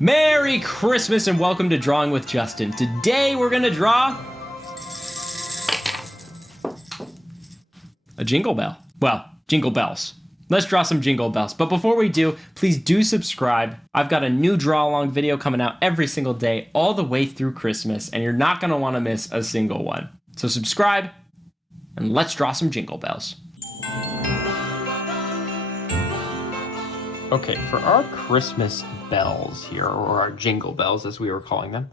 Merry Christmas and welcome to Drawing with Justin. Today we're gonna draw a jingle bell. Well, jingle bells. Let's draw some jingle bells. But before we do, please do subscribe. I've got a new draw along video coming out every single day all the way through Christmas, and you're not gonna wanna miss a single one. So subscribe and let's draw some jingle bells. Okay, for our Christmas bells here, or our jingle bells as we were calling them,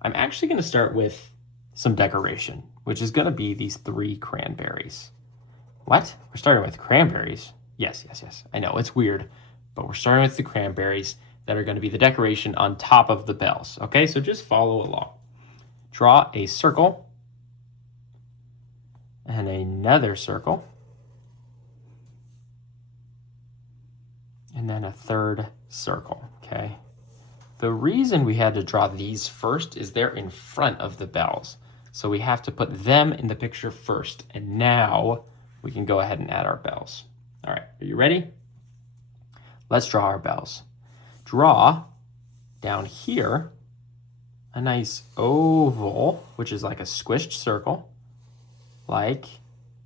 I'm actually going to start with some decoration, which is going to be these 3 cranberries. What? We're starting with cranberries? Yes. I know, it's weird, but we're starting with the cranberries that are going to be the decoration on top of the bells. Okay, so just follow along. Draw a circle and another circle. And then a third circle, okay? The reason we had to draw these first is they're in front of the bells. So we have to put them in the picture first. And now we can go ahead and add our bells. All right, are you ready? Let's draw our bells. Draw down here a nice oval, which is like a squished circle, like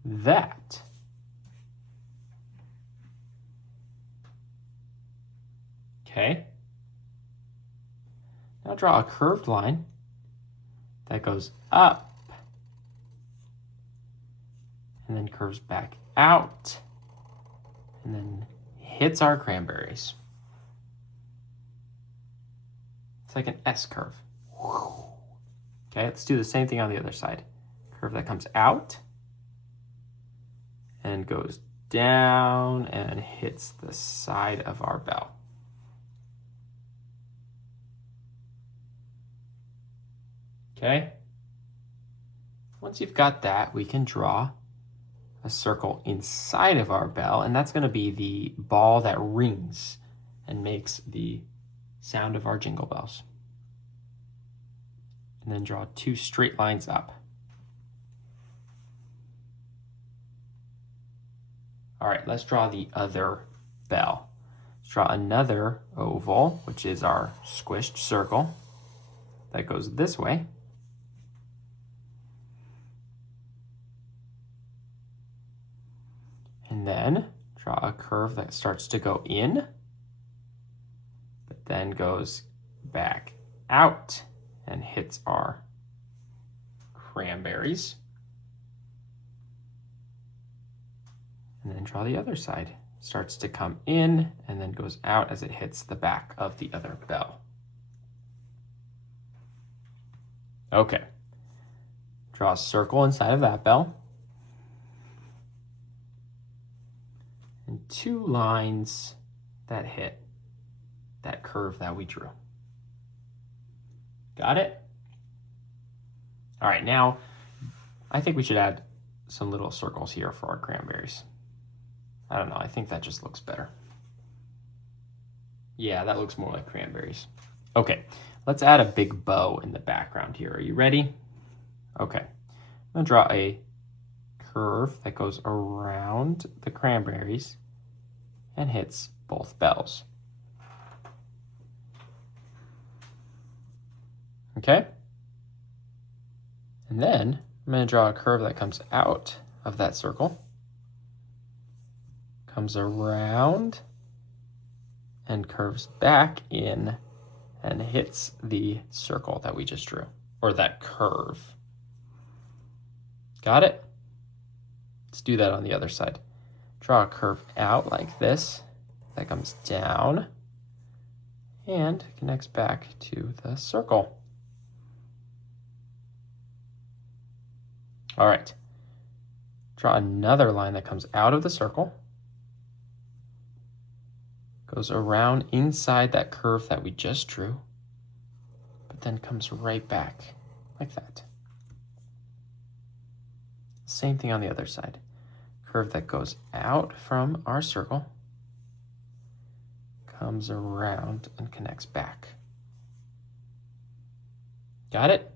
that. Okay. Now draw a curved line that goes up and then curves back out and then hits our cranberries. It's like an S curve. Okay, let's do the same thing on the other side. Curve that comes out and goes down and hits the side of our bell. Okay, once you've got that, we can draw a circle inside of our bell, and that's going to be the ball that rings and makes the sound of our jingle bells. And then draw 2 straight lines up. All right, let's draw the other bell. Let's draw another oval, which is our squished circle that goes this way. And then draw a curve that starts to go in, but then goes back out and hits our cranberries. And then draw the other side. Starts to come in and then goes out as it hits the back of the other bell. Okay. Draw a circle inside of that bell. And 2 lines that hit that curve that we drew. Got it? All right, now I think we should add some little circles here for our cranberries. I don't know, I think that just looks better. Yeah, that looks more like cranberries. Okay, let's add a big bow in the background here. Are you ready? Okay, I'm gonna draw a curve that goes around the cranberries and hits both bells. Okay? And then I'm going to draw a curve that comes out of that circle, comes around and curves back in and hits the circle that we just drew, or that curve. Got it? Let's do that on the other side. Draw a curve out like this that comes down and connects back to the circle. All right. Draw another line that comes out of the circle, goes around inside that curve that we just drew, but then comes right back like that. Same thing on the other side. Curve that goes out from our circle, comes around and connects back. Got it?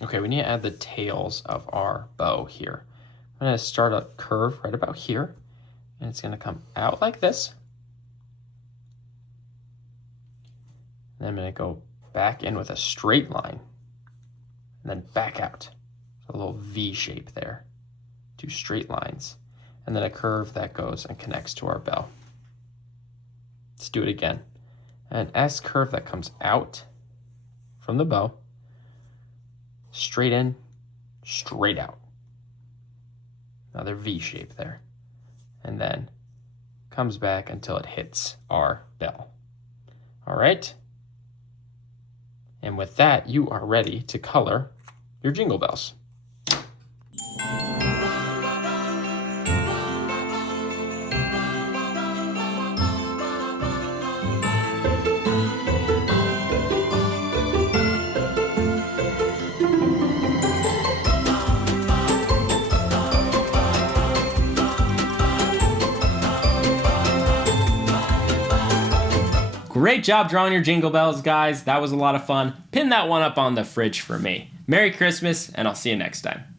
Okay, we need to add the tails of our bow here. I'm going to start a curve right about here, and it's going to come out like this, And then I'm going to go back in with a straight line and then back out. So a little V shape there. 2 straight lines. And then a curve that goes and connects to our bell. Let's do it again. An S curve that comes out from the bow, straight in, straight out. Another V shape there. And then comes back until it hits our bell. All right? And with that, you are ready to color your jingle bells. Great job drawing your jingle bells, guys. That was a lot of fun. Pin that one up on the fridge for me. Merry Christmas, and I'll see you next time.